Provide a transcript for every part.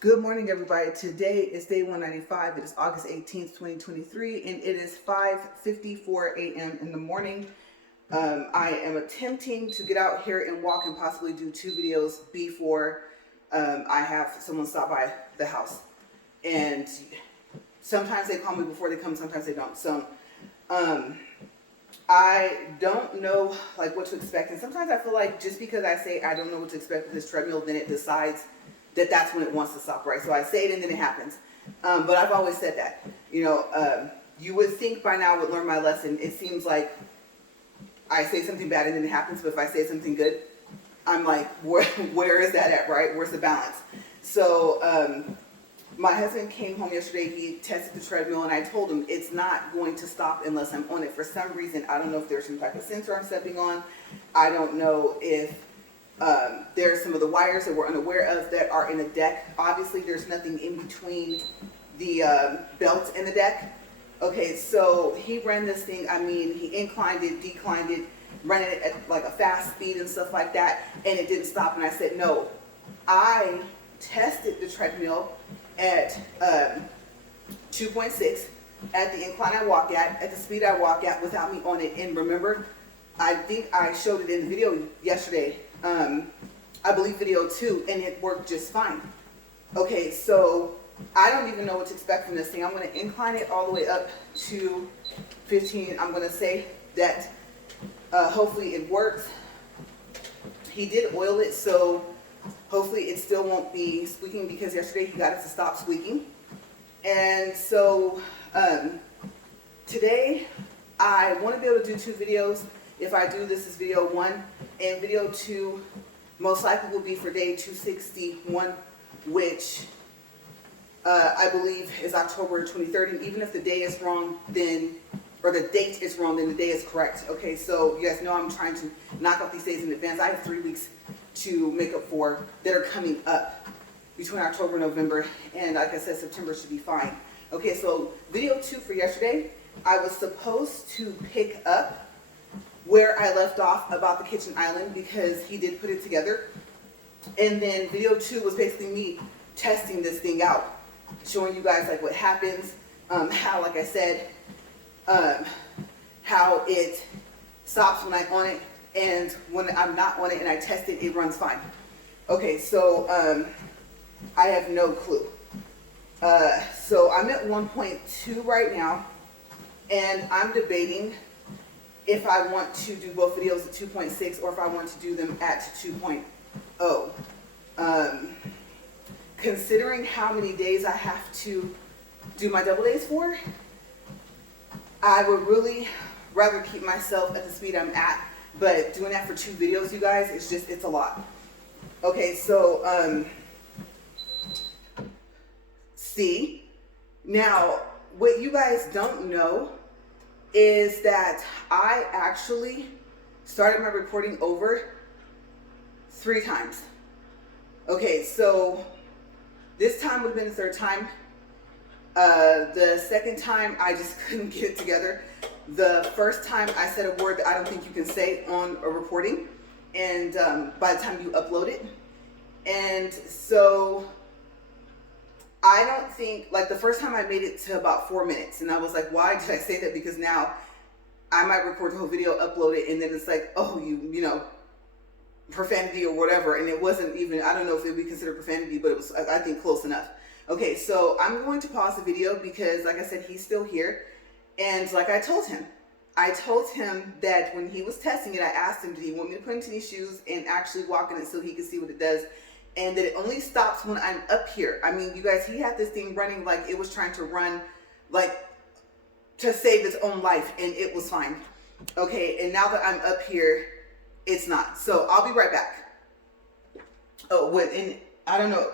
Good morning, everybody. Today is day 195. It is August 18th, 2023, and it is 5:54 a.m. in the morning. I am attempting to get out here and walk and possibly do 2 videos before I have someone stop by the house. And sometimes they call me before they come, sometimes they don't. So I don't know like what to expect. And sometimes I feel like just because I say I don't know what to expect with this treadmill, then it decides that that's when it wants to stop, right? So I say it and then it happens. But I've always said that, you would think by now I would learn my lesson. It seems like I say something bad and then it happens, but if I say something good, I'm like, where is that at, right? Where's the balance? So my husband came home yesterday, he tested the treadmill, and I told him it's not going to stop unless I'm on it. For some reason, I don't know if there's some type of sensor I'm stepping on. I don't know if there's some of the wires that we're unaware of that are in the deck. Obviously, there's nothing in between the belt and the deck. Okay, so he ran this thing, he inclined it, declined it, ran it at like a fast speed and stuff like that, and it didn't stop. And I said, no, I tested the treadmill at 2.6 at the incline I walk at the speed I walk at without me on it. And remember, I think I showed it in the video yesterday, I believe video 2, and it worked just fine. Okay, so I don't even know what to expect from this thing. I'm going to incline it all the way up to 15. I'm going to say that hopefully it works. He did oil it, so hopefully it still won't be squeaking, because yesterday he got it to stop squeaking. And so today I want to be able to do 2 videos. If I do, this is video 1, and video 2 most likely will be for day 261, which I believe is October 23rd. And even if the day is wrong, or the date is wrong, then the day is correct. Okay, so you guys know I'm trying to knock out these days in advance. I have 3 weeks to make up for that are coming up between October and November, and like I said, September should be fine. Okay, so video 2 for yesterday, I was supposed to pick up where I left off about the kitchen island, because he did put it together. And then video 2 was basically me testing this thing out, showing you guys like what happens, how, like I said, how it stops when I'm on it, and when I'm not on it and I test it, it runs fine. Okay, so I have no clue. So I'm at 1.2 right now, and I'm debating if I want to do both videos at 2.6 or if I want to do them at 2.0. Considering how many days I have to do my double days for, I would really rather keep myself at the speed I'm at, but doing that for 2 videos, you guys, it's a lot. Okay, so see, now what you guys don't know is that I actually started my recording over 3 times. Okay, so this time would have been the 3rd time. The 2nd time, I just couldn't get it together. The 1st time, I said a word that I don't think you can say on a recording, and by the time you upload it. And so I don't think, like the 1st time I made it to about 4 minutes, and I was like, why did I say that? Because now I might record the whole video, upload it, and then it's like, oh, you know, profanity or whatever. And it wasn't even, I don't know if it would be considered profanity, but it was, I think, close enough. Okay, so I'm going to pause the video because, like I said, he's still here. And like I told him that when he was testing it, I asked him, did he want me to put into these shoes and actually walk in it so he could see what it does? And that it only stops when I'm up here. I mean, you guys, he had this thing running like it was trying to run, like to save its own life, and it was fine. Okay, and now that I'm up here, it's not. So I'll be right back. Oh, and I don't know,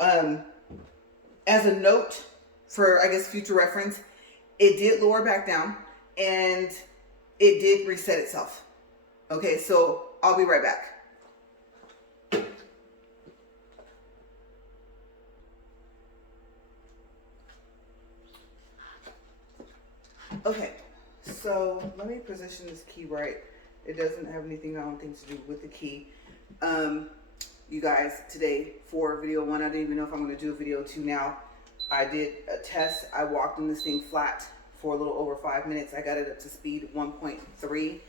as a note for, I guess, future reference, it did lower back down and it did reset itself. Okay, so I'll be right back. Okay, so let me position this key right. It doesn't have anything, I don't think, to do with the key. you guys, today for video 1. I don't even know if I'm going to do a video 2 now. I did a test. I walked on this thing flat for a little over 5 minutes. I got it up to speed 1.3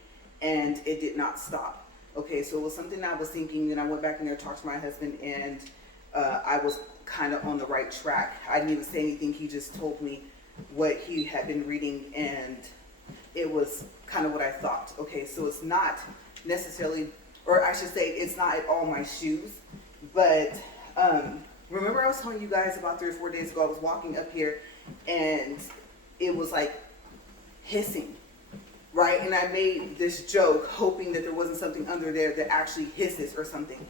and it did not stop. Okay, so it was something I was thinking. Then I went back in there, talked to my husband, and I was kind of on the right track. I didn't even say anything. He just told me what he had been reading, and it was kind of what I thought. Okay, so it's not necessarily, or I should say, it's not at all my shoes. But remember I was telling you guys about 3 or 4 days ago, I was walking up here and it was like hissing, right? And I made this joke hoping that there wasn't something under there that actually hisses or something.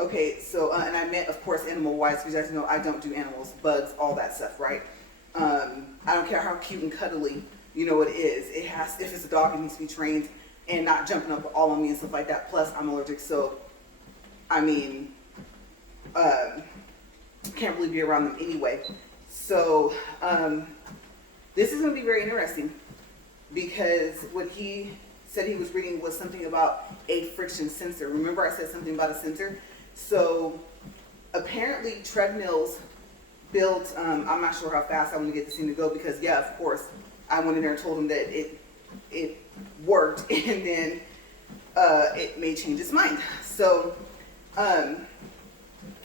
Okay, so, and I meant, of course, animal-wise, because you guys know I don't do animals, bugs, all that stuff, right? I don't care how cute and cuddly, you know, it is. It has, if it's a dog, it needs to be trained and not jumping up all on me and stuff like that. Plus, I'm allergic, so, I mean, can't really be around them anyway. So, this is going to be very interesting because what he said he was reading was something about a friction sensor. Remember I said something about a sensor? So apparently treadmills built, I'm not sure how fast I want to get this thing to go because, yeah, of course, I went in there and told him that it worked, and then it may change its mind. So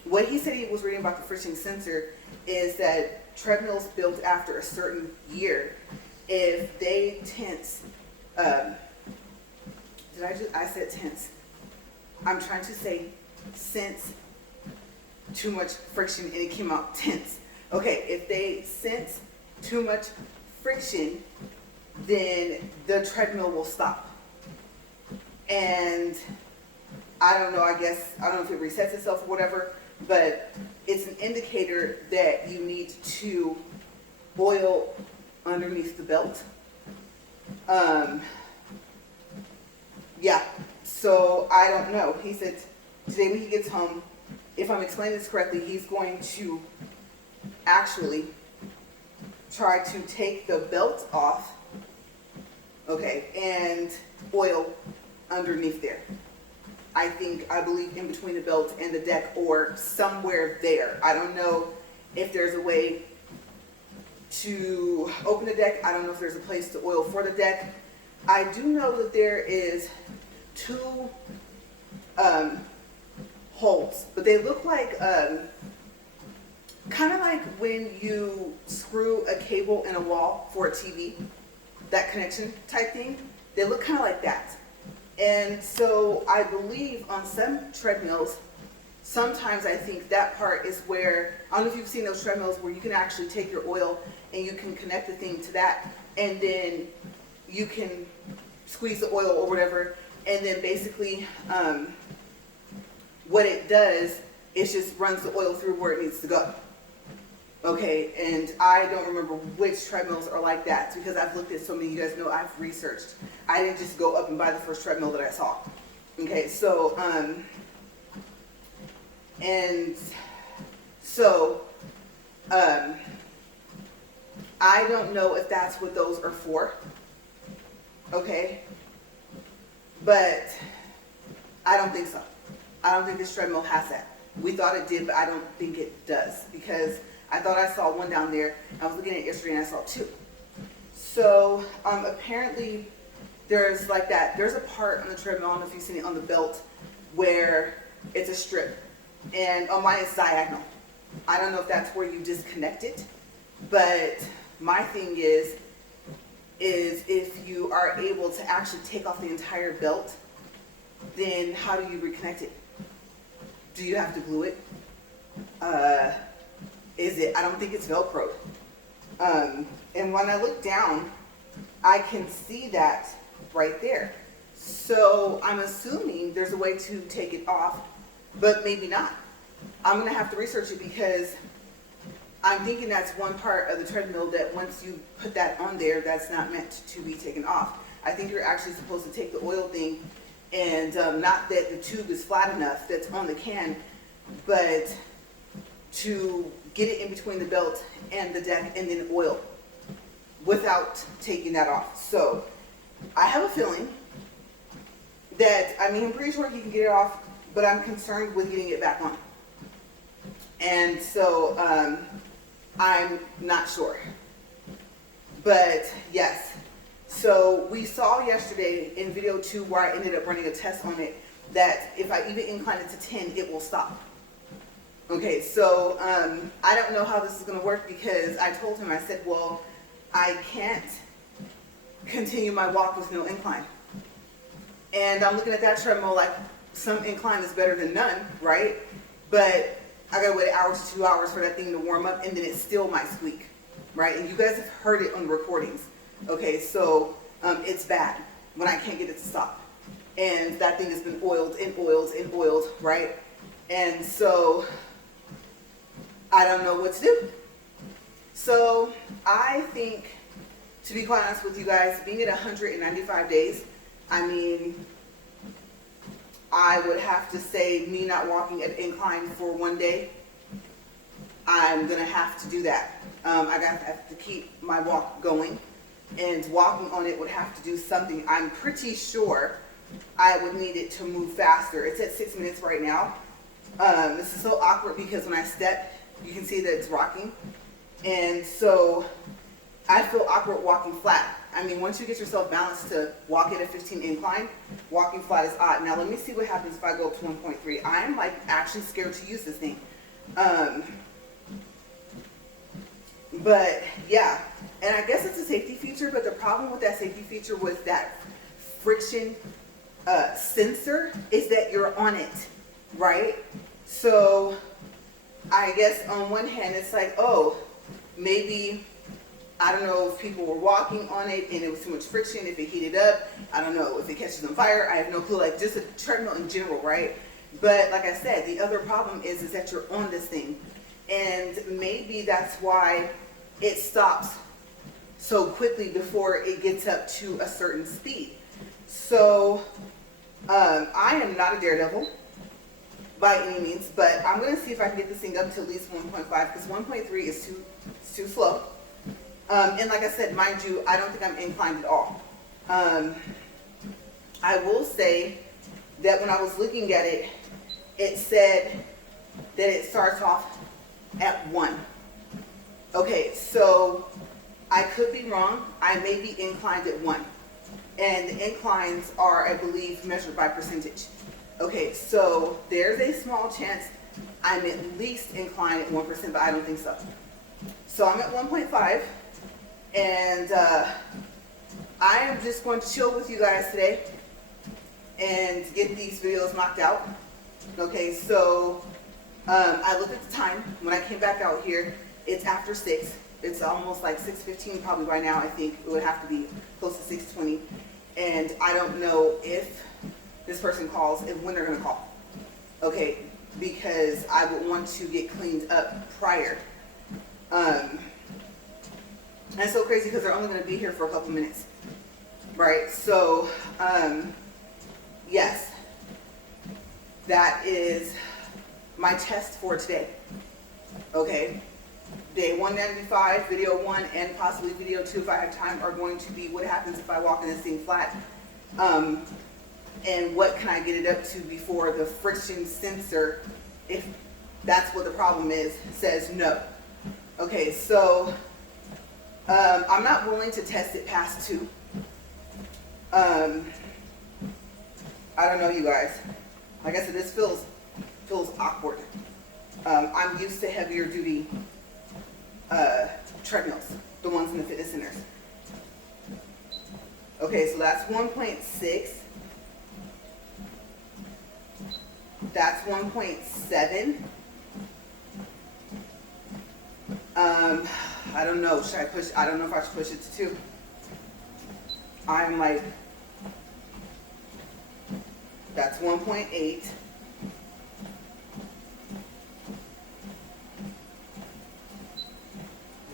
what he said he was reading about the friction sensor is that treadmills built after a certain year, if they tense, I said tense. I'm trying to say sense too much friction and it came out tense. Okay, if they sense too much friction, then the treadmill will stop. And I don't know, I don't know if it resets itself or whatever, but it's an indicator that you need to oil underneath the belt. Yeah, so I don't know. He said today when he gets home, if I'm explaining this correctly, he's going to actually try to take the belt off, okay, and oil underneath there. I believe in between the belt and the deck or somewhere there. I don't know if there's a way to open the deck. I don't know if there's a place to oil for the deck. I do know that there is 2 holes, but they look like kind of like when you screw a cable in a wall for a TV, that connection type thing. They look kind of like that. And so I believe on some treadmills, sometimes I think that part is where, I don't know if you've seen those treadmills where you can actually take your oil and you can connect the thing to that, and then you can squeeze the oil or whatever, and then basically what it does is just runs the oil through where it needs to go. Okay, and I don't remember which treadmills are like that because I've looked at so many. You guys know I've researched. I didn't just go up and buy the first treadmill that I saw. Okay, so I don't know if that's what those are for. Okay, but I don't think so. I don't think this treadmill has that. We thought it did, but I don't think it does because I thought I saw one down there. I was looking at it yesterday and I saw 2. So apparently there's like that. There's a part on the treadmill, I don't know if you've seen it on the belt, where it's a strip. And on mine it's diagonal. I don't know if that's where you disconnect it, but my thing is if you are able to actually take off the entire belt, then how do you reconnect it? Do you have to glue it? I don't think it's Velcroed. And when I look down, I can see that right there. So I'm assuming there's a way to take it off, but maybe not. I'm gonna have to research it because I'm thinking that's one part of the treadmill that once you put that on there, that's not meant to be taken off. I think you're actually supposed to take the oil thing and not that the tube is flat enough that's on the can, but to get it in between the belt and the deck and then oil without taking that off. So I have a feeling that, I'm pretty sure he can get it off but I'm concerned with getting it back on. And so I'm not sure. But yes, so we saw yesterday in video 2 where I ended up running a test on it that if I even incline it to 10, it will stop. Okay, so I don't know how this is going to work because I told him, I said, well, I can't continue my walk with no incline. And I'm looking at that treadmill like some incline is better than none, right? But I gotta wait an hour to 2 hours for that thing to warm up, and then it still might squeak, right? And you guys have heard it on the recordings. Okay, so it's bad when I can't get it to stop. And that thing has been oiled and oiled and oiled, right? And so I don't know what to do. So I think, to be quite honest with you guys, being at 195 days, I mean, I would have to say me not walking at incline for one day, I'm going to have to do that. I have to keep my walk going, and walking on it would have to do something. I'm pretty sure I would need it to move faster. It's at 6 minutes right now. This is so awkward because when I step, you can see that it's rocking. And so I feel awkward walking flat. I mean, once you get yourself balanced to walk at a 15 incline, walking flat is odd. Now let me see what happens if I go up to 1.3. I'm like actually scared to use this thing. But yeah, and I guess it's a safety feature, but the problem with that safety feature with that friction sensor is that you're on it, right? So I guess on one hand it's like, oh, maybe, I don't know if people were walking on it and it was too much friction, if it heated up, I don't know, if it catches on fire, I have no clue, like just a treadmill in general, right? But like I said, the other problem is that you're on this thing, and maybe that's why it stops so quickly before it gets up to a certain speed. So I am not a daredevil by any means, but I'm going to see if I can get this thing up to at least 1.5, because 1.3 is too slow. And like I said, mind you, I don't think I'm inclined at all. I will say that when I was looking at it, it said that it starts off at 1. Okay, so I could be wrong. I may be inclined at 1. And the inclines are, I believe, measured by percentage. Okay, so there's a small chance I'm at least inclined at 1%, but I don't think so. So I'm at 1.5, and I am just going to chill with you guys today and get these videos knocked out. Okay, so I looked at the time when I came back out here. It's after 6. It's almost like 6:15 probably by now. I think it would have to be close to 6:20. And I don't know if this person calls and when they're going to call. Okay, because I would want to get cleaned up prior. And it's so crazy because they're only going to be here for a couple minutes. Right, so yes, that is my test for today. Okay, day 195, video 1, and possibly video 2 if I have time, are going to be what happens if I walk in this thing flat, and what can I get it up to before the friction sensor, if that's what the problem is, says no. Okay, so I'm not willing to test it past 2. I don't know, you guys. Like I said, this feels awkward. I'm used to heavier duty treadmills, the ones in the fitness centers. Okay, so that's 1.6. That's 1.7. I don't know. Should I push? I don't know if I should push it to 2. I'm like, that's 1.8.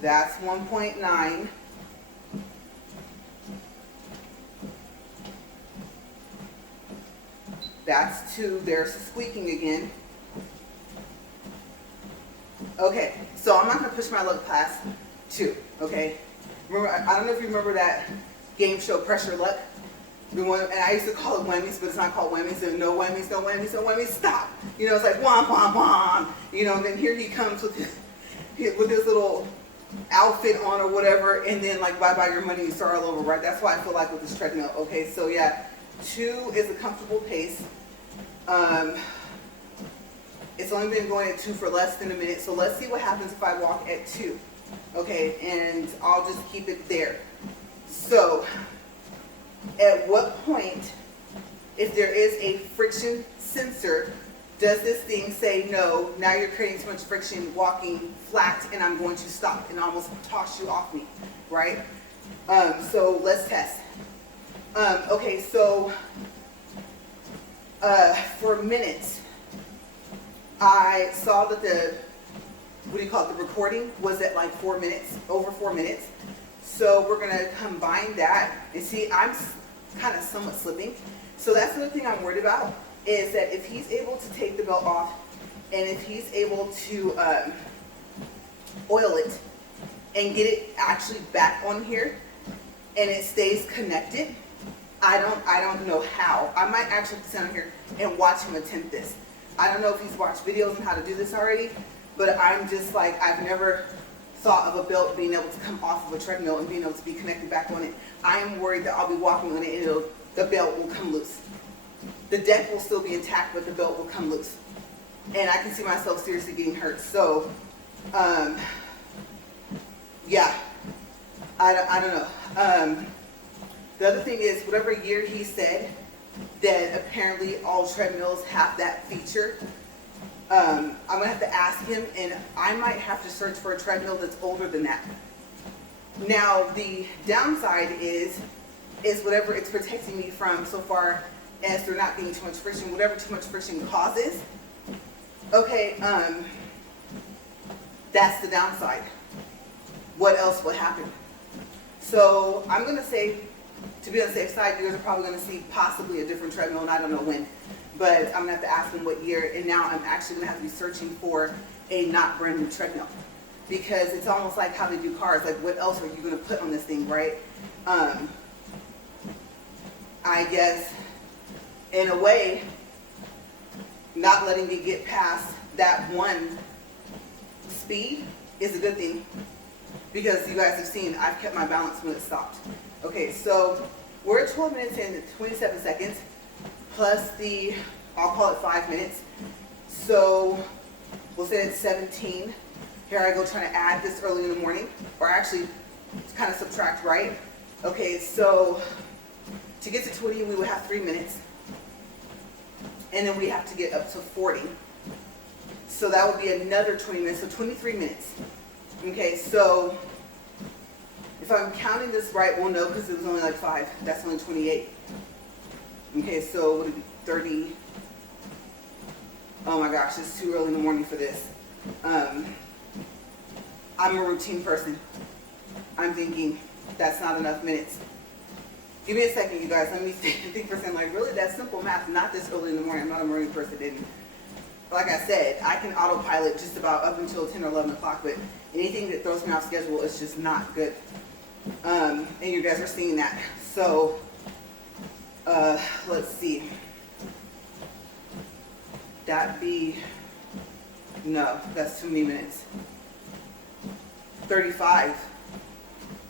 That's 1.9. That's 2. There's squeaking again. Okay, so I'm not going to push my luck past 2, okay? Remember, I don't know if you remember that game show Pressure Luck. And I used to call it whammies, but it's not called whammies. And no whammies, no whammies, no whammies. Stop. You know, it's like wham, wham, wham. You know, and then here he comes with his little outfit on or whatever, and then like bye your money, you start all over, right? That's why I feel like with this treadmill. Okay, so yeah, 2 is a comfortable pace. It's only been going at 2 for less than a minute, so let's see what happens if I walk at 2. Okay, and I'll just keep it there. So at what point, if there is a friction sensor, does this thing say, no, now you're creating too much friction walking flat and I'm going to stop and almost toss you off me, right? So let's test. Okay, so for minutes, I saw that the recording was at like 4 minutes, over 4 minutes. So we're gonna combine that and see, I'm kind of somewhat slipping. So that's another thing I'm worried about, is that if he's able to take the belt off and if he's able to oil it and get it actually back on here and it stays connected, I don't know how. I might actually sit down here and watch him attempt this. I don't know if he's watched videos on how to do this already, but I'm just like, I've never thought of a belt being able to come off of a treadmill and being able to be connected back on it. I am worried that I'll be walking on it and the belt will come loose. The deck will still be intact, but the belt will come loose. And I can see myself seriously getting hurt. So, yeah, I don't know. The other thing is, whatever year he said that apparently all treadmills have that feature, I'm gonna have to ask him, and I might have to search for a treadmill that's older than that. Now, the downside is whatever it's protecting me from so far as there not being too much friction, whatever too much friction causes. Okay, that's the downside. What else will happen? So I'm gonna say, to be on the safe side, you guys are probably gonna see possibly a different treadmill, and I don't know when. But I'm gonna have to ask him what year, and now I'm actually gonna have to be searching for a not brand new treadmill. Because it's almost like how they do cars, like what else are you gonna put on this thing, right? I guess, in a way, not letting me get past that one speed is a good thing. Because you guys have seen, I've kept my balance when it stopped. Okay, so we're at 12 minutes and 27 seconds, plus the, I'll call it 5 minutes. So we'll say it's 17. Here I go trying to add this early in the morning, or actually kind of subtract, right? Okay, so to get to 20, we would have 3 minutes. And then we have to get up to 40. So that would be another 20 minutes, so 23 minutes. Okay, so if I'm counting this right, well, no, because it was only like 5. That's only 28. Okay, so would it be 30? Oh my gosh, it's too early in the morning for this. I'm a routine person. I'm thinking that's not enough minutes. Give me a second, you guys. Let me think for a second. Like, really, that's simple math. Not this early in the morning. I'm not a morning person. And like I said, I can autopilot just about up until 10 or 11 o'clock, but anything that throws me off schedule is just not good. And you guys are seeing that. So, let's see. That'd be, no, that's too many minutes. 35,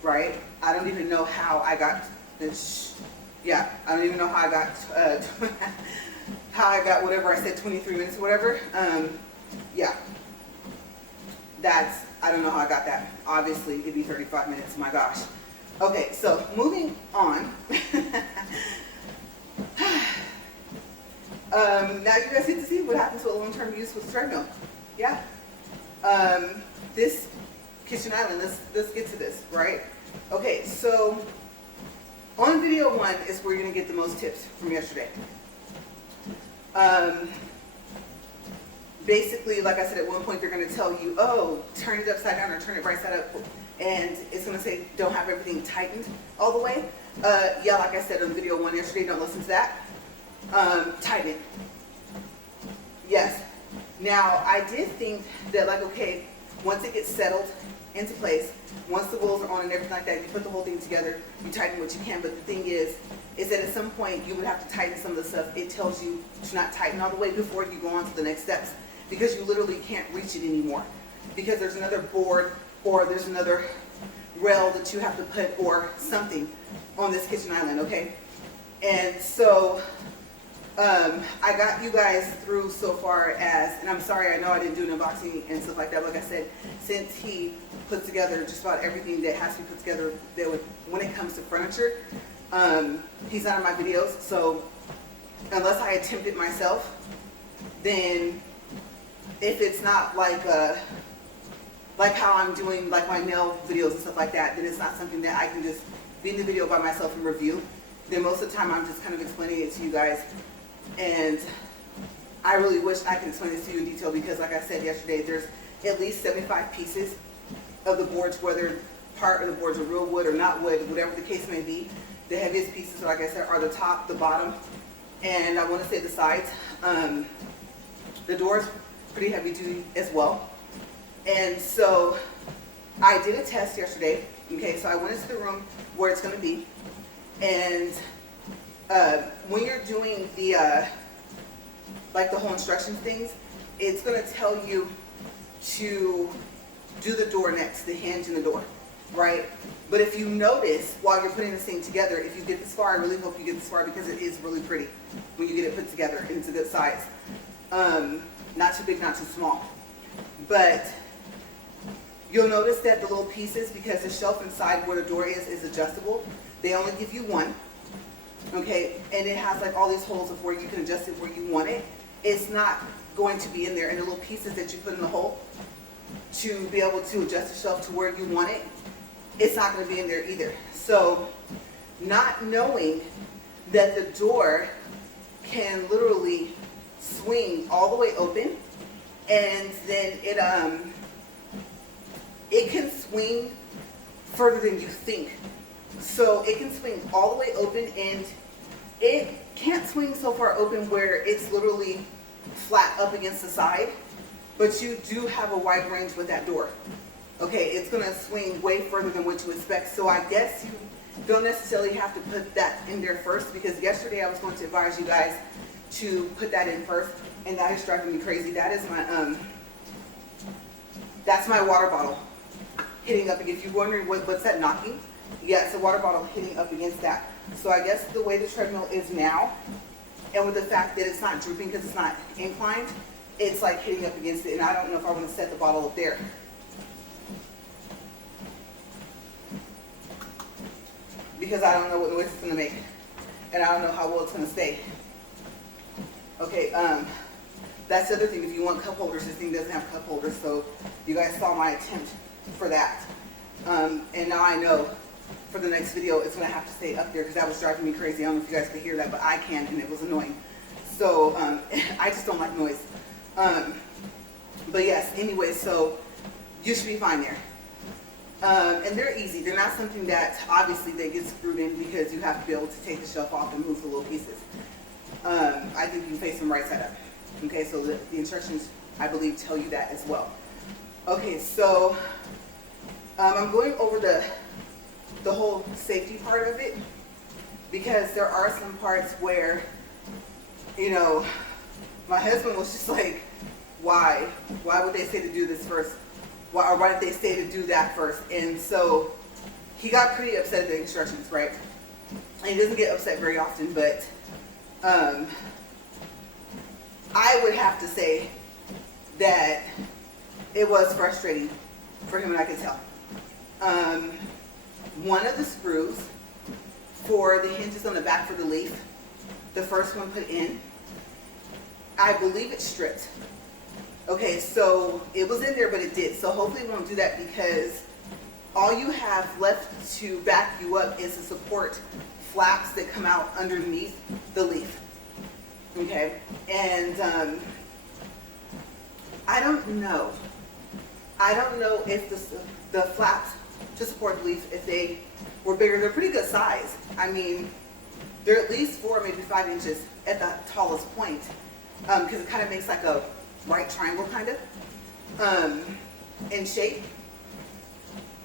right? I don't even know how I got this. Yeah, I don't even know how I got whatever I said, 23 minutes or whatever. Yeah, that's, I don't know how I got that. Obviously, it'd be 35 minutes. My gosh. Okay, so moving on. Now you guys get to see what happens with long-term use with the treadmill. Yeah. This kitchen island, let's get to this, right? Okay, so on video 1 is where you're gonna get the most tips from yesterday. Basically, like I said, at one point they're gonna tell you, oh, turn it upside down or turn it right side up, and it's gonna say don't have everything tightened all the way. Yeah, like I said on video 1 yesterday, don't listen to that. Tighten it. Yes. Now, I did think that, like, okay, once it gets settled into place. Once the wheels are on and everything like that, you put the whole thing together, you tighten what you can. But the thing is that at some point you would have to tighten some of the stuff. It tells you to not tighten all the way before you go on to the next steps, because you literally can't reach it anymore, because there's another board or there's another rail that you have to put or something on this kitchen island, okay? And so I got you guys through so far as, and I'm sorry, I know I didn't do an unboxing and stuff like that. Like I said, since he put together just about everything that has to be put together when it comes to furniture, he's not in my videos. So unless I attempt it myself, then if it's not like how I'm doing like my nail videos and stuff like that, then it's not something that I can just be in the video by myself and review. Then most of the time I'm just kind of explaining it to you guys. And I really wish I could explain this to you in detail, because like I said yesterday, there's at least 75 pieces of the boards, whether part of the boards are real wood or not wood, whatever the case may be. The heaviest pieces, like I said, are the top, the bottom, and I want to say the sides. The door's pretty heavy duty as well. And so I did a test yesterday. Okay, so I went into the room where it's going to be, and when you're doing the like the whole instructions things, it's going to tell you to do the door next, the hinge in the door, right? But if you notice while you're putting this thing together, if you get this far, I really hope you get this far, because it is really pretty when you get it put together and it's a good size. Not too big, not too small. But you'll notice that the little pieces, because the shelf inside where the door is adjustable, they only give you one. Okay, and it has like all these holes of where you can adjust it where you want it. It's not going to be in there, and the little pieces that you put in the hole to be able to adjust the shelf to where you want it, it's not going to be in there either. So not knowing that the door can literally swing all the way open, and then it can swing further than you think. So it can swing all the way open, and it can't swing so far open where it's literally flat up against the side, but you do have a wide range with that door. Okay, it's going to swing way further than what you expect. So I guess you don't necessarily have to put that in there first, because yesterday I was going to advise you guys to put that in first, and that is driving me crazy. That is my that's my water bottle hitting up. If you're wondering what's that knocking, yeah, it's a water bottle hitting up against that. So I guess the way the treadmill is now, and with the fact that it's not drooping because it's not inclined, it's like hitting up against it. And I don't know if I want to set the bottle up there, because I don't know what noise it's going to make, and I don't know how well it's going to stay. Okay, that's the other thing. If you want cup holders, this thing doesn't have cup holders, so you guys saw my attempt for that. And now I know for the next video it's going to have to stay up there, because that was driving me crazy. I don't know if you guys could hear that, but I can, and it was annoying. So I just don't like noise. But yes, anyway, so you should be fine there. And they're easy. They're not something that obviously they get screwed in, because you have to be able to take the shelf off and move the little pieces. I think you can face them right side up. Okay, so the instructions, I believe, tell you that as well. Okay, so I'm going over the whole safety part of it, because there are some parts where, you know, my husband was just like, why would they say to do this first? Why did they say to do that first? And so he got pretty upset at the instructions, right? And he doesn't get upset very often, but I would have to say that it was frustrating for him, and I could tell. One of the screws for the hinges on the back for the leaf, the first one put in, I believe it stripped. Okay, so it was in there, but it did. So hopefully it won't do that, because all you have left to back you up is the support flaps that come out underneath the leaf. Okay, and I don't know if the flaps to support the leaf, if they were bigger. They're pretty good size. I mean, they're at least 4, maybe 5 inches at the tallest point, because it kind of makes like a right triangle kind of in shape.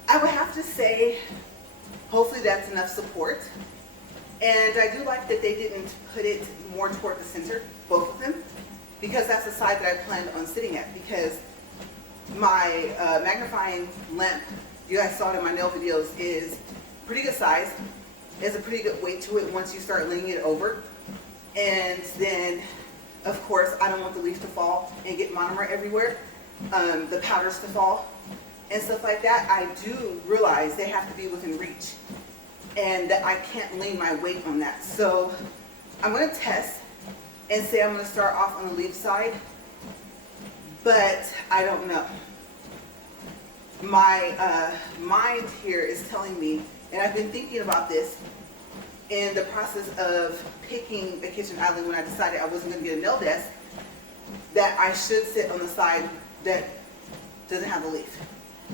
I would have to say, hopefully that's enough support. And I do like that they didn't put it more toward the center, both of them, because that's the side that I planned on sitting at. Because my magnifying lamp, you guys saw it in my nail videos, is pretty good size. There's a pretty good weight to it once you start leaning it over. And then, of course, I don't want the leaf to fall and get monomer everywhere, the powders to fall and stuff like that. I do realize they have to be within reach, and that I can't lean my weight on that. So I'm going to test and say I'm going to start off on the leaf side, but I don't know. My mind here is telling me, and I've been thinking about this in the process of picking a kitchen island when I decided I wasn't going to get a nail desk, that I should sit on the side that doesn't have a leaf.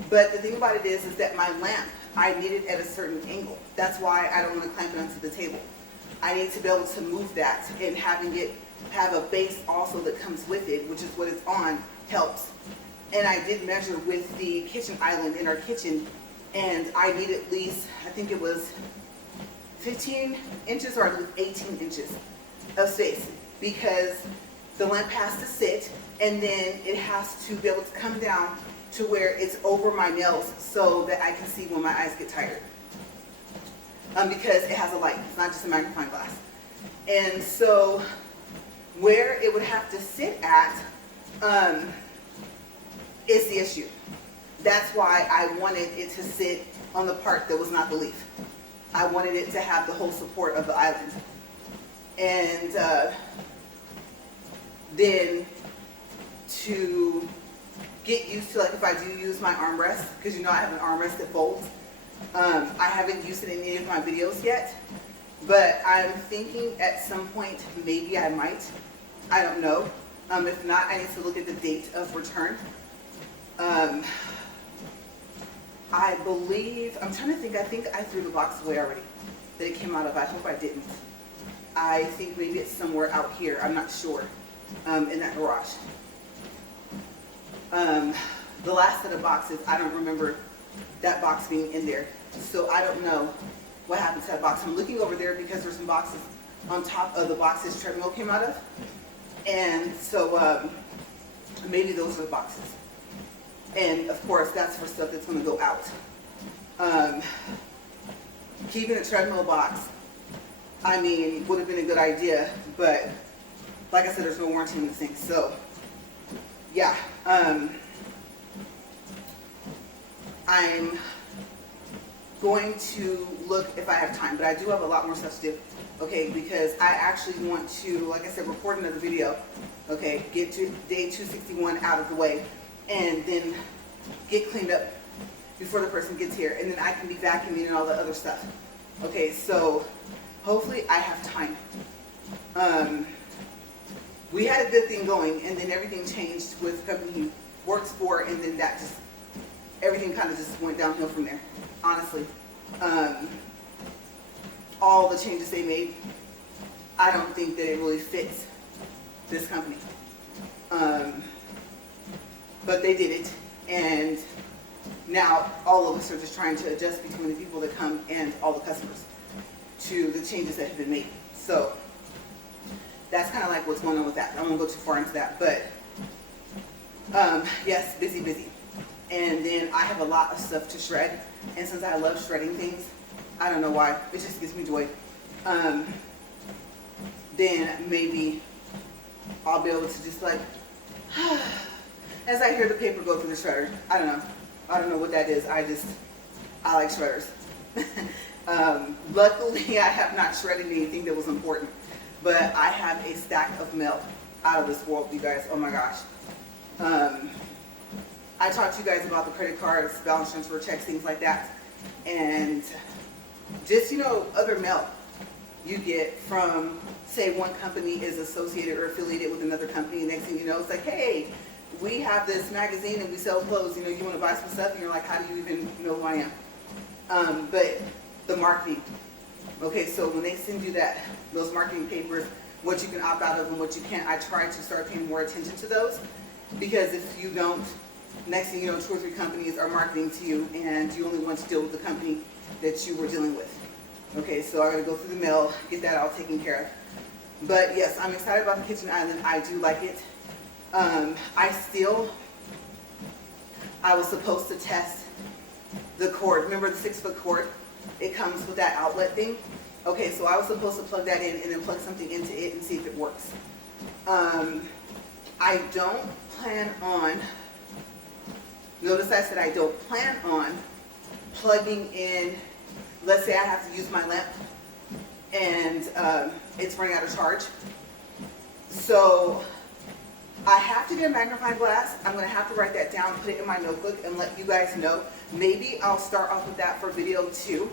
But the thing about it is that my lamp, I need it at a certain angle. That's why I don't want to clamp it onto the table. I need to be able to move that, and having it have a base also that comes with it, which is what it's on, helps. And I did measure with the kitchen island in our kitchen, and I need at least, I think it was 15 inches or 18 inches of space, because the lamp has to sit, and then it has to be able to come down to where it's over my nails so that I can see when my eyes get tired. Because it has a light, it's not just a magnifying glass. And so where it would have to sit at is the issue. That's why I wanted it to sit on the part that was not the leaf. I wanted it to have the whole support of the island. And then to get used to, like, if I do use my armrest, because you know I have an armrest that folds. I haven't used it in any of my videos yet, but I'm thinking at some point maybe I might. I don't know. If not, I need to look at the date of return. I believe, I'm trying to think, I think I threw the box away already that it came out of. I hope I didn't. I think maybe it's somewhere out here. I'm not sure. In that garage. The last set of boxes, I don't remember that box being in there. So I don't know what happened to that box. I'm looking over there because there's some boxes on top of the boxes treadmill came out of. And so maybe those are the boxes. And of course, that's for stuff that's going to go out. Keeping a treadmill box, I mean, would have been a good idea, but like I said, there's no warranty on this thing. So yeah, I'm going to look if I have time, but I do have a lot more stuff to do, okay, because I actually want to, like I said, record another video, okay, get to day 261 out of the way, and then get cleaned up before the person gets here, and then I can be vacuuming and all the other stuff. Okay, so hopefully I have time. We had a good thing going, and then everything changed with the company he works for, and then that just, everything kind of just went downhill from there, honestly. All the changes they made, I don't think that it really fits this company. But they did it, and now all of us are just trying to adjust between the people that come and all the customers to the changes that have been made. So that's kind of like what's going on with that. I won't go too far into that, but yes, busy. And then I have a lot of stuff to shred, and since I love shredding things, I don't know why, it just gives me joy. Then maybe I'll be able to just like, as I hear the paper go through the shredder, I don't know what that is. I like shredders. Luckily, I have not shredded anything that was important, but I have a stack of mail out of this world, you guys. Oh my gosh. I talked to you guys about the credit cards, balance transfer checks, things like that, and just, you know, other mail you get from, say, one company is associated or affiliated with another company, and next thing you know, it's like, hey, we have this magazine and we sell clothes, you know, you want to buy some stuff, and you're like, how do you even know who I am? But the marketing. Okay, so when they send you those marketing papers, what you can opt out of and what you can't, I try to start paying more attention to those, because if you don't, Next thing you know, 2 or 3 companies are marketing to you, and you only want to deal with the company that you were dealing with. Okay, so I gotta go through the mail, get that all taken care of. But yes, I'm excited about the kitchen island. I do like it. I was supposed to test the cord. Remember the 6-foot cord? It comes with that outlet thing. Okay, so I was supposed to plug that in and then plug something into it and see if it works. I don't plan on, notice I said I don't plan on plugging in, let's say I have to use my lamp and it's running out of charge. So I have to get a magnifying glass. I'm going to have to write that down, put it in my notebook, and let you guys know. Maybe I'll start off with that for video 2.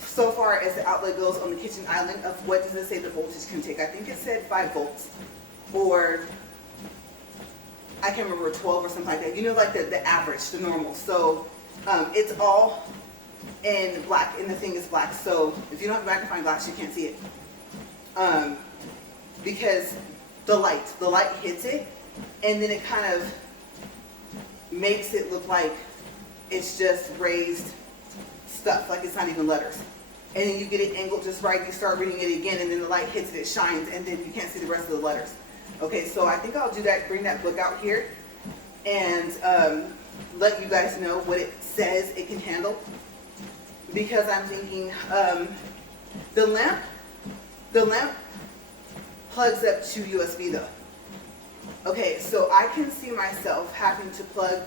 So far as the outlet goes on the kitchen island, of what does it say the voltage can take? I think it said 5 volts, or I can't remember, 12 or something like that. You know, like the average, the normal. So it's all in black, and the thing is black. So if you don't have a magnifying glass, you can't see it. Because the light hits it, and then it kind of makes it look like it's just raised stuff, like it's not even letters. And then you get it angled just right, you start reading it again, and then the light hits it, it shines, and then you can't see the rest of the letters. Okay, so I think I'll do that, bring that book out here, and let you guys know what it says it can handle. Because I'm thinking, the lamp plugs up to USB though. Okay, so I can see myself having to plug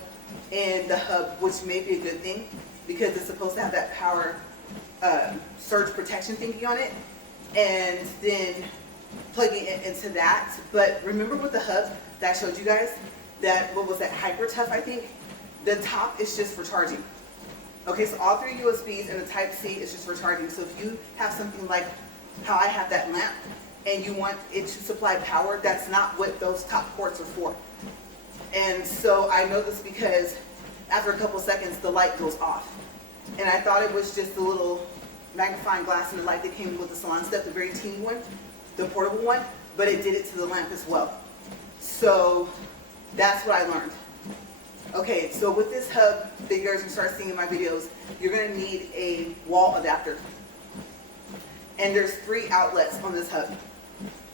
in the hub, which may be a good thing, because it's supposed to have that power surge protection thingy on it, and then plugging it into that. But remember with the hub that I showed you guys, that, what was that, Hyper Tough, I think? The top is just for charging. Okay, so all 3 USBs and the Type-C is just for charging. So if you have something like how I have that lamp, and you want it to supply power, that's not what those top ports are for. And so I know this because after a couple seconds, the light goes off. And I thought it was just the little magnifying glass and the light that came with the salon step, the very teeny one, the portable one, but it did it to the lamp as well. So that's what I learned. Okay, so with this hub that you guys can start seeing in my videos, you're gonna need a wall adapter. And there's 3 outlets on this hub.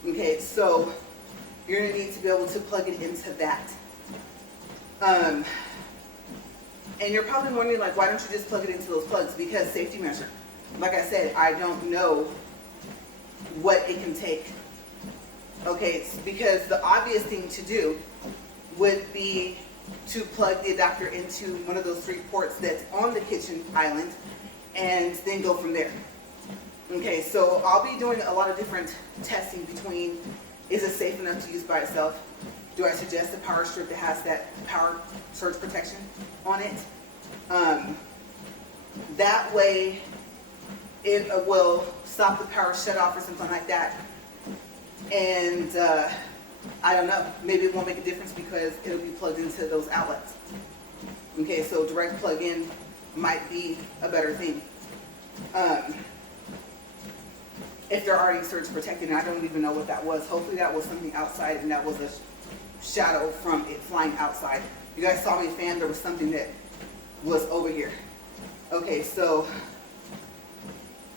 Okay, so you're gonna need to be able to plug it into that. And you're probably wondering, like, why don't you just plug it into those plugs? Because safety measure. Like I said, I don't know what it can take. Okay, it's because the obvious thing to do would be to plug the adapter into one of those 3 ports that's on the kitchen island, and then go from there. Okay, so I'll be doing a lot of different testing between, is it safe enough to use by itself? Do I suggest a power strip that has that power surge protection on it? That way it will stop the power shut off or something like that. And I don't know, maybe it won't make a difference because it'll be plugged into those outlets. Okay, so direct plug-in might be a better thing. If they're already surge protected, and I don't even know what that was. Hopefully that was something outside, and that was a shadow from it flying outside. You guys saw me fan, there was something that was over here. Okay, so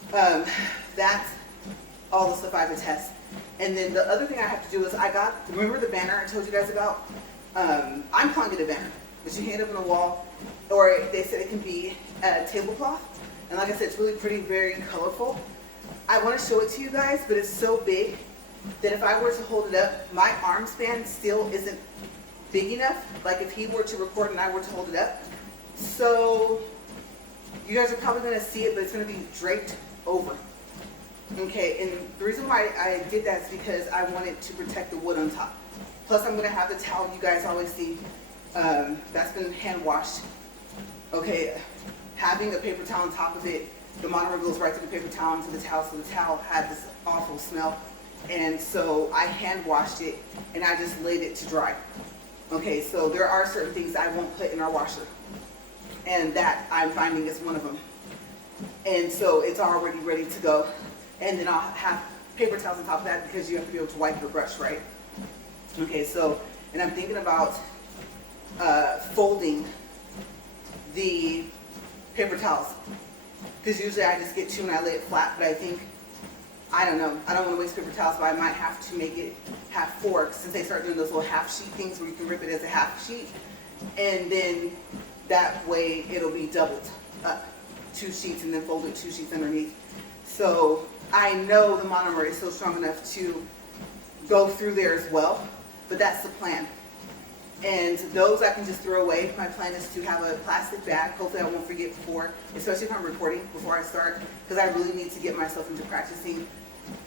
that's all the stuff I have to test. And then the other thing I have to do is remember the banner I told you guys about? I'm calling it a banner, but you hang it up on the wall, or they said it can be a tablecloth. And like I said, it's really pretty, very colorful. I want to show it to you guys, but it's so big that if I were to hold it up, my arm span still isn't big enough. Like if he were to record and I were to hold it up. So you guys are probably going to see it, but it's going to be draped over. Okay, and the reason why I did that is because I wanted to protect the wood on top. Plus I'm going to have the towel you guys always see that's been hand washed. Okay, having a paper towel on top of it, the monomer goes right through the paper towel into the towel, so the towel had this awful smell. And so I hand washed it and I just laid it to dry. Okay, so there are certain things I won't put in our washer, and that I'm finding is one of them. And so it's already ready to go. And then I'll have paper towels on top of that because you have to be able to wipe your brush, right? Okay, so, and I'm thinking about folding the paper towels, because usually I just get two and I lay it flat, but I don't know, I don't want to waste paper towels, but I might have to make it have four, since they start doing those little half sheet things where you can rip it as a half sheet, and then that way it'll be doubled up, 2 sheets, and then folded 2 sheets underneath. So I know the monomer is still strong enough to go through there as well, but that's the plan. And those I can just throw away. My plan is to have a plastic bag. Hopefully I won't forget before, especially if I'm recording, before I start, because I really need to get myself into practicing,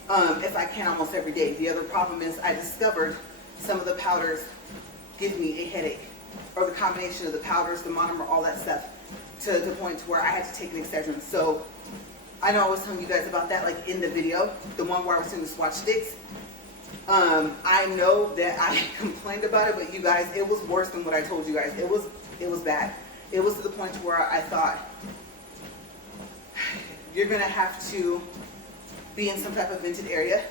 if I can, almost every day. The other problem is I discovered some of the powders give me a headache, or the combination of the powders, the monomer, all that stuff, to the point where I had to take an Excedrin. So I know I was telling you guys about that, like in the video, the one where I was doing the swatch sticks. I know that I complained about it, but you guys, it was worse than what I told you guys. It was bad. It was to the point where I thought, you're gonna have to be in some type of vented area.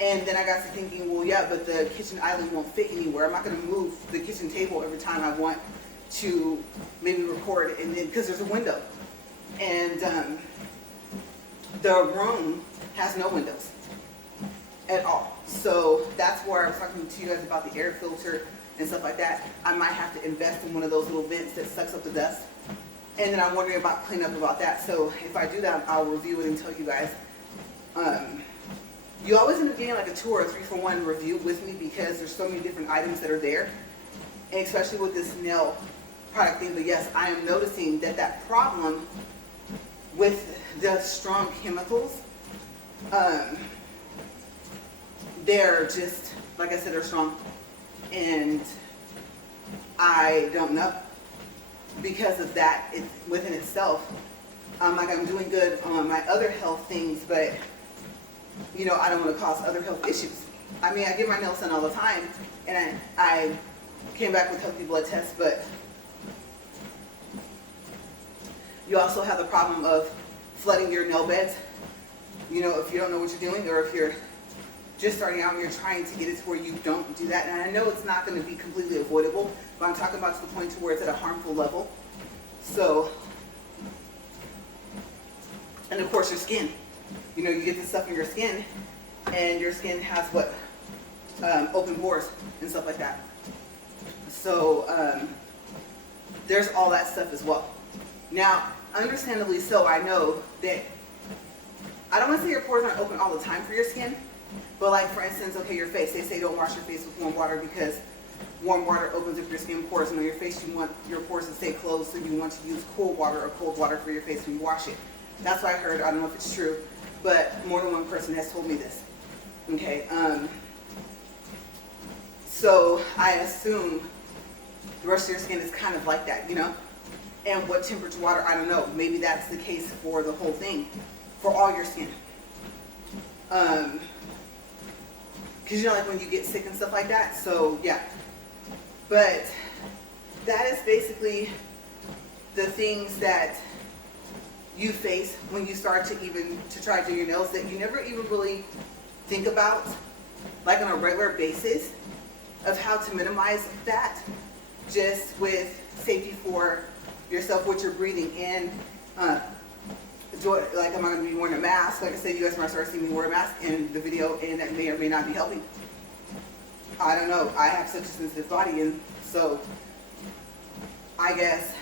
And then I got to thinking, well, yeah, but the kitchen island won't fit anywhere. I'm not gonna move the kitchen table every time I want to maybe record, and then, because there's a window. And the room has no windows at all. So that's where I was talking to you guys about the air filter and stuff like that. I might have to invest in one of those little vents that sucks up the dust. And then I'm wondering about cleaning up about that. So if I do that, I'll review it and tell you guys. You always end up getting like a 2 or a 3-for-1 review with me, because there's so many different items that are there, and especially with this nail product thing. But yes, I am noticing that problem with the strong chemicals, they're just, like I said, they're strong, and I don't know, because of that, within itself, like I'm doing good on my other health things, but you know, I don't want to cause other health issues. I mean, I get my nails done all the time, and I came back with healthy blood tests, but you also have the problem of flooding your nail beds. You know, if you don't know what you're doing, or if you're just starting out and you're trying to get it to where you don't do that. And I know it's not going to be completely avoidable, but I'm talking about to the point to where it's at a harmful level. So, and of course your skin. You know, you get this stuff in your skin, and your skin has what? Open pores and stuff like that. So, there's all that stuff as well. Now, understandably so, I know that, I don't want to say your pores aren't open all the time for your skin, but like for instance, okay, your face, they say don't wash your face with warm water, because warm water opens up your skin pores, and on your face you want your pores to stay closed, so you want to use cold water for your face when you wash it. That's what I heard. I don't know if it's true, but more than one person has told me this. Okay, so I assume the rest of your skin is kind of like that, you know? And what temperature water, I don't know. Maybe that's the case for the whole thing, for all your skin. Because you know, like when you get sick and stuff like that. So yeah, but that is basically the things that you face when you start to try to do your nails, that you never even really think about, like on a regular basis, of how to minimize that, just with safety for yourself, what you're breathing in. Like, am I going to be wearing a mask? Like I said, you guys might start seeing me wear a mask in the video, and that may or may not be helping. I don't know. I have such a sensitive body, and so I guess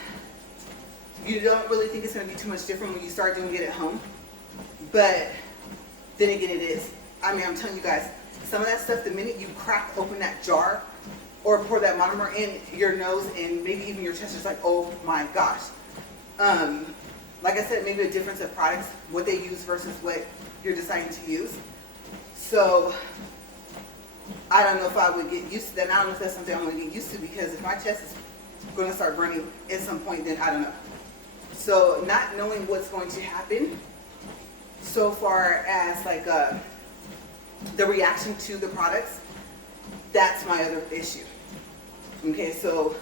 you don't really think it's going to be too much different when you start doing it at home. But then again, it is. I mean, I'm telling you guys, some of that stuff, the minute you crack open that jar or pour that monomer in your nose and maybe even your chest, it's like, oh my gosh. Like I said, maybe a difference of products, what they use versus what you're deciding to use. So I don't know if I would get used to that. I don't know if that's something I'm going to get used to, because if my chest is going to start burning at some point, then I don't know. So not knowing what's going to happen so far as like the reaction to the products, that's my other issue. Okay, so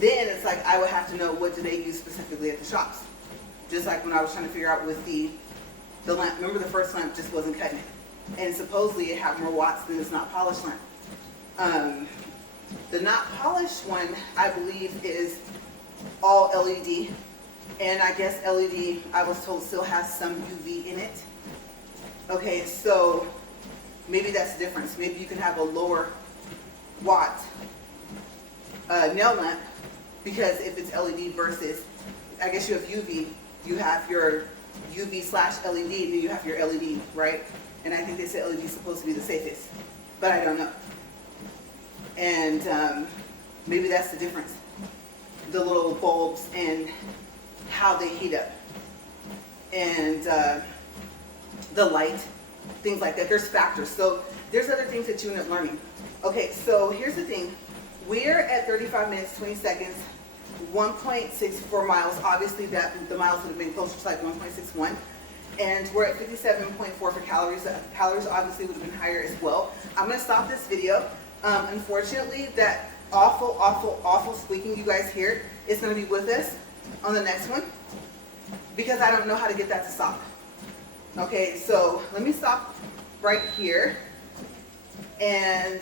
then it's like I would have to know what do they use specifically at the shops. Just like when I was trying to figure out with the lamp. Remember, the first lamp just wasn't cutting it. And supposedly it had more watts than this not polished lamp. The not polished one, I believe, is all LED. And I guess LED, I was told, still has some UV in it. Okay, so maybe that's the difference. Maybe you can have a lower watt nail lamp, because if it's LED versus, I guess you have UV, you have your UV/LED, and then you have your LED, right? And I think they said LED is supposed to be the safest, but I don't know. And maybe that's the difference. The little bulbs and how they heat up. And the light, things like that. There's factors. So there's other things that you end up learning. Okay, so here's the thing. We're at 35 minutes, 20 seconds, 1.64 miles. Obviously, that the miles would have been closer to like 1.61. And we're at 57.4 for calories. Calories obviously would have been higher as well. I'm going to stop this video. Unfortunately, that awful squeaking you guys hear is going to be with us on the next one, because I don't know how to get that to stop. Okay, so let me stop right here. And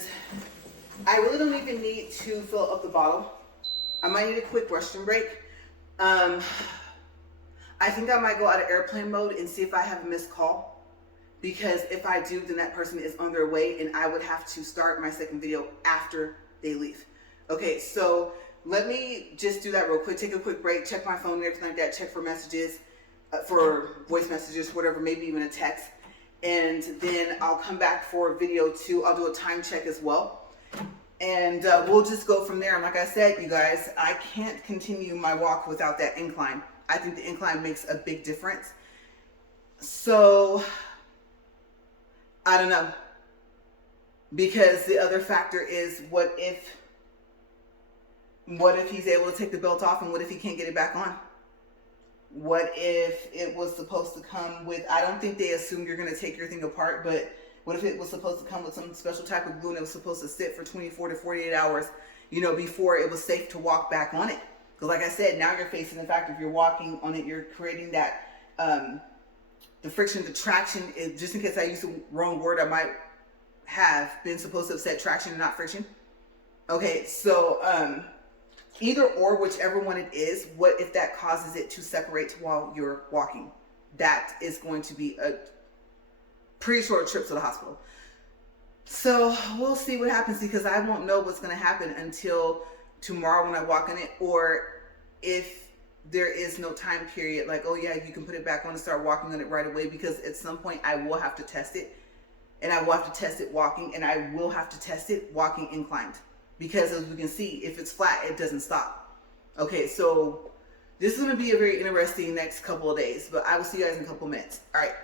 I really don't even need to fill up the bottle. I might need a quick restroom break. I think I might go out of airplane mode and see if I have a missed call, because if I do, then that person is on their way and I would have to start my second video after they leave. Okay, so let me just do that real quick, take a quick break, check my phone and everything like that, check for messages, for voice messages, whatever, maybe even a text. And then I'll come back for video 2. I'll do a time check as well. And we'll just go from there. And like I said, you guys, I can't continue my walk without that incline. I think the incline makes a big difference. So, I don't know. Because the other factor is, what if he's able to take the belt off, and what if he can't get it back on? What if it was supposed to come with, I don't think they assume you're going to take your thing apart, but what if it was supposed to come with some special type of glue and it was supposed to sit for 24 to 48 hours, you know, before it was safe to walk back on it? Because like I said, now you're facing the fact, if you're walking on it, you're creating that, the friction, the traction, just in case I use the wrong word, I might have been supposed to have said traction and not friction. Okay, so either or, whichever one it is, what if that causes it to separate while you're walking? That is going to be a pretty short trip to the hospital. So we'll see what happens, because I won't know what's going to happen until tomorrow when I walk on it, or if there is no time period, like, oh yeah, you can put it back on and start walking on it right away, because at some point I will have to test it, and I will have to test it walking, and I will have to test it walking inclined, because as we can see, if it's flat, it doesn't stop. Okay, so this is going to be a very interesting next couple of days, but I will see you guys in a couple of minutes. All right.